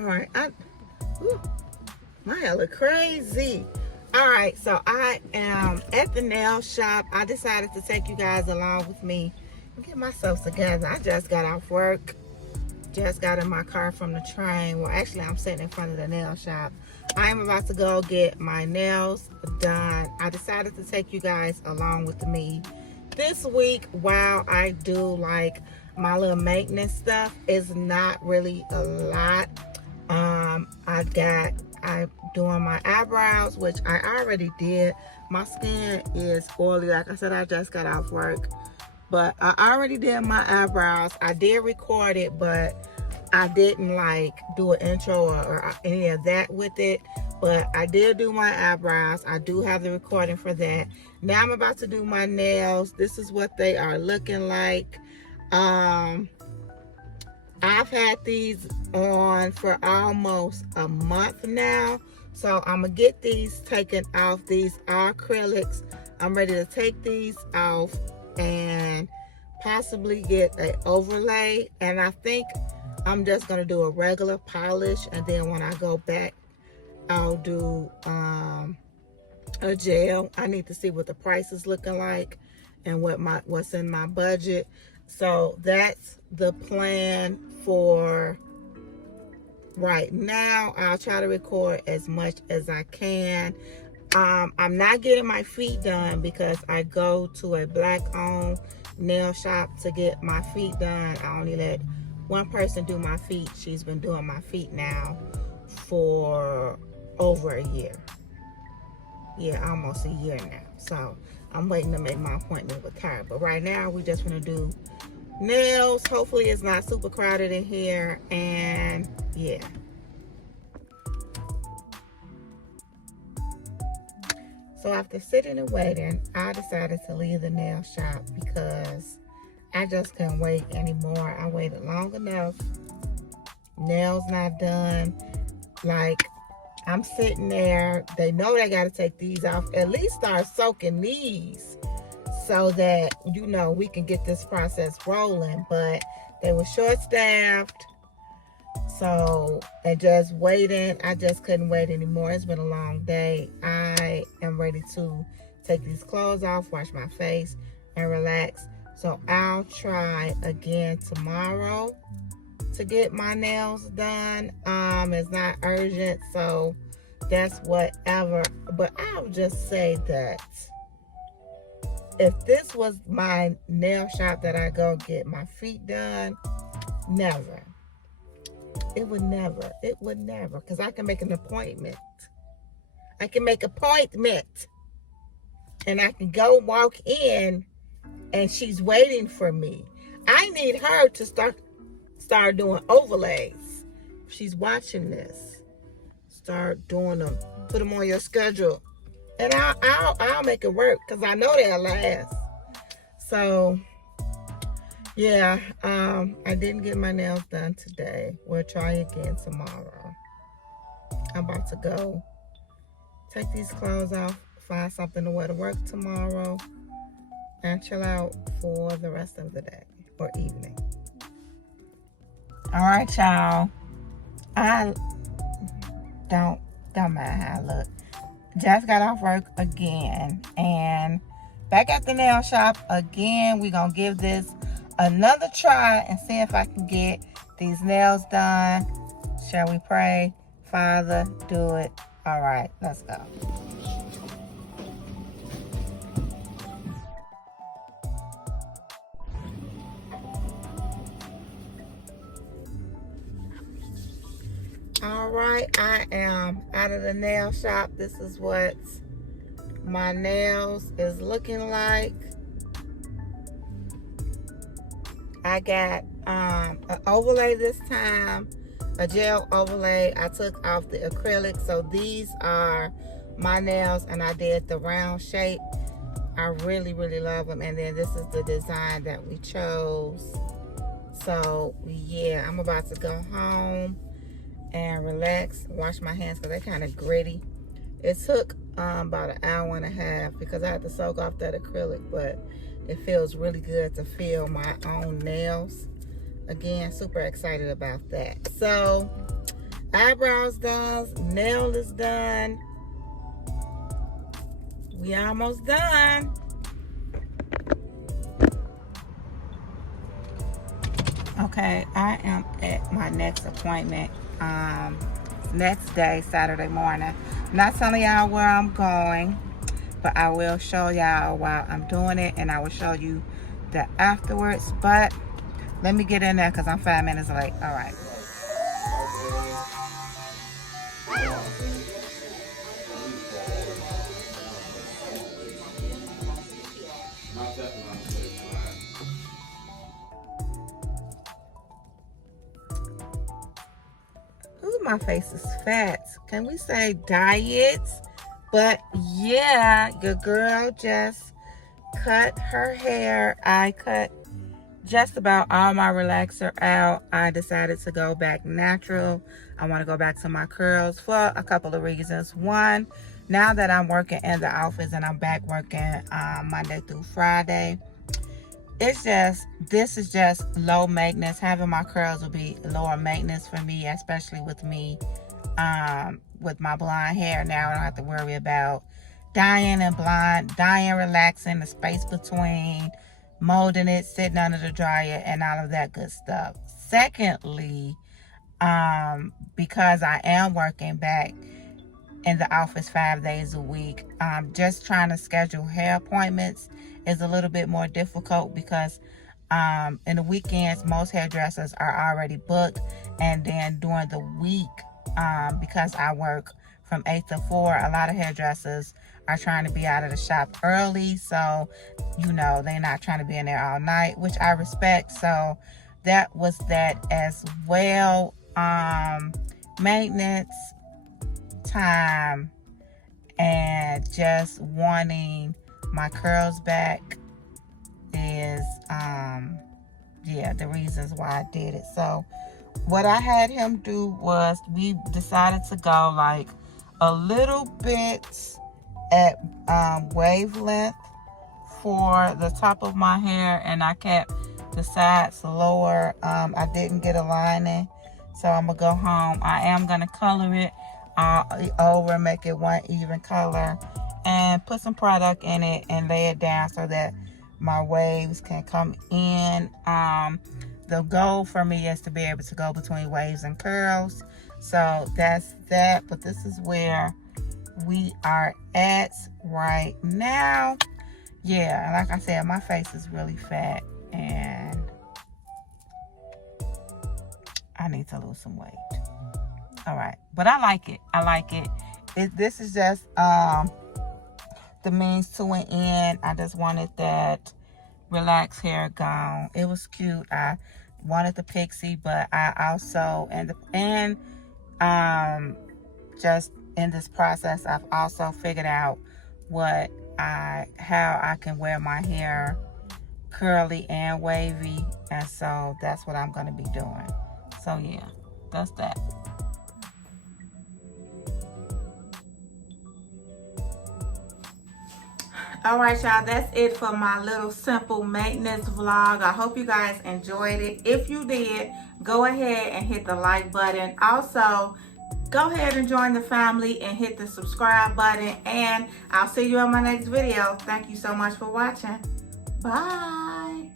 All right, ooh, my hair look crazy. All right, so I am at the nail shop. I decided to take you guys along with me and get myself together. I just got off work. Just got in my car from the train. Well, actually, I'm sitting in front of the nail shop. I am about to go get my nails done. I decided to take you guys along with me this week while I do like my little maintenance stuff. It's not really a lot. I'm doing my eyebrows, which I already did. My skin is oily. Like I said, I just got off work. But I already did my eyebrows. I did record it, but I didn't like do an intro or any of that with it. But I did do my eyebrows. I do have the recording for that. Now I'm about to do my nails. This is what they are looking like. I've had these on for almost a month now. So I'm going to get these taken off. These are acrylics. I'm ready to take these off and possibly get an overlay. And I think I'm just going to do a regular polish. And then when I go back, I'll do a gel. I need to see what the price is looking like and what's in my budget. So that's the plan for right now. I'll try to record as much as I can. I'm not getting my feet done because I go to a black-owned nail shop to get my feet done. I only let one person do my feet. She's been doing my feet now for over a year. Yeah, almost a year now. So I'm waiting to make my appointment with her. But right now, we just want to do nails. Hopefully it's not super crowded in here. And yeah. So after sitting and waiting, I decided to leave the nail shop because I just couldn't wait anymore. I waited long enough. Nails not done. Like, I'm sitting there. They know they got to take these off. At least start soaking these so that, you know, we can get this process rolling. But they were short-staffed. So, and just waiting, I just couldn't wait anymore. It's been a long day. I am ready to take these clothes off, wash my face, and relax. So I'll try again tomorrow to get my nails done. It's not urgent, so that's whatever. But I'll just say that if this was my nail shop that I go get my feet done, never. It would never, because I can make an appointment. I can make an appointment. And I can go walk in and she's waiting for me. I need her to start doing overlays. She's watching this. Start doing them. Put them on your schedule. And I'll make it work because I know they'll last. So yeah, I didn't get my nails done today. We'll try again tomorrow. I'm about to go take these clothes off, find something to wear to work tomorrow, and chill out for the rest of the day or evening. All right, y'all. I don't mind how I look. Just got off work again and back at the nail shop again. We're going to give this another try and see if I can get these nails done. Shall we pray? Father, do it. All right, let's go. All right, I am out of the nail shop. This is what my nails is looking like. I got an overlay this time, a gel overlay. I took off the acrylic, so these are my nails, and I did the round shape. I really, really love them. And then this is the design that we chose. So yeah, I'm about to go home and relax, wash my hands because they're kind of gritty. It took about an hour and a half because I had to soak off that acrylic, but it feels really good to feel my own nails. Again, super excited about that. So Eyebrows done, nail is done. We almost done. Okay, I am at my next appointment next day, Saturday morning. Not telling y'all where I'm going, but I will show y'all while I'm doing it, and I will show you the afterwards. But let me get in there because I'm 5 minutes late. All right. Ooh, my face is fat. Can we say diet? But yeah, your girl just cut her hair. I cut just about all my relaxer out. I decided to go back natural. I want to go back to my curls for a couple of reasons. One, now that I'm working in the office and I'm back working Monday through Friday, this is just low maintenance. Having my curls will be lower maintenance for me, especially with me with my blonde hair. Now I don't have to worry about dyeing, relaxing, the space between, molding it, sitting under the dryer, and all of that good stuff. Secondly, because I am working back in the office 5 days a week, just trying to schedule hair appointments is a little bit more difficult because in the weekends most hairdressers are already booked, and then during the week, because I work from 8 to 4, a lot of hairdressers are trying to be out of the shop early, so you know they're not trying to be in there all night, which I respect. So that was that as well. Maintenance, time, and just wanting my curls back is yeah, the reasons why I did it. So what I had him do was, we decided to go like a little bit at wavelength for the top of my hair, and I kept the sides lower. I didn't get a lining, so I'm gonna go home. I am gonna color it over, make it one even color, and put some product in it and lay it down so that my waves can come in. The goal for me is to be able to go between waves and curls. So that's that. But this is where we are at right now. Yeah, like I said, my face is really fat and I need to lose some weight. All right, but I like it. I like it. This is just the means to an end. I just wanted that relaxed hair gone. It was cute. I wanted the pixie, but I also just in this process, I've also figured out how I can wear my hair curly and wavy, and so that's what I'm going to be doing. So yeah, that's that. All right, y'all, that's it for my little simple maintenance vlog. I hope you guys enjoyed it. If you did, go ahead and hit the like button. Also, go ahead and join the family and hit the subscribe button. And I'll see you on my next video. Thank you so much for watching. Bye.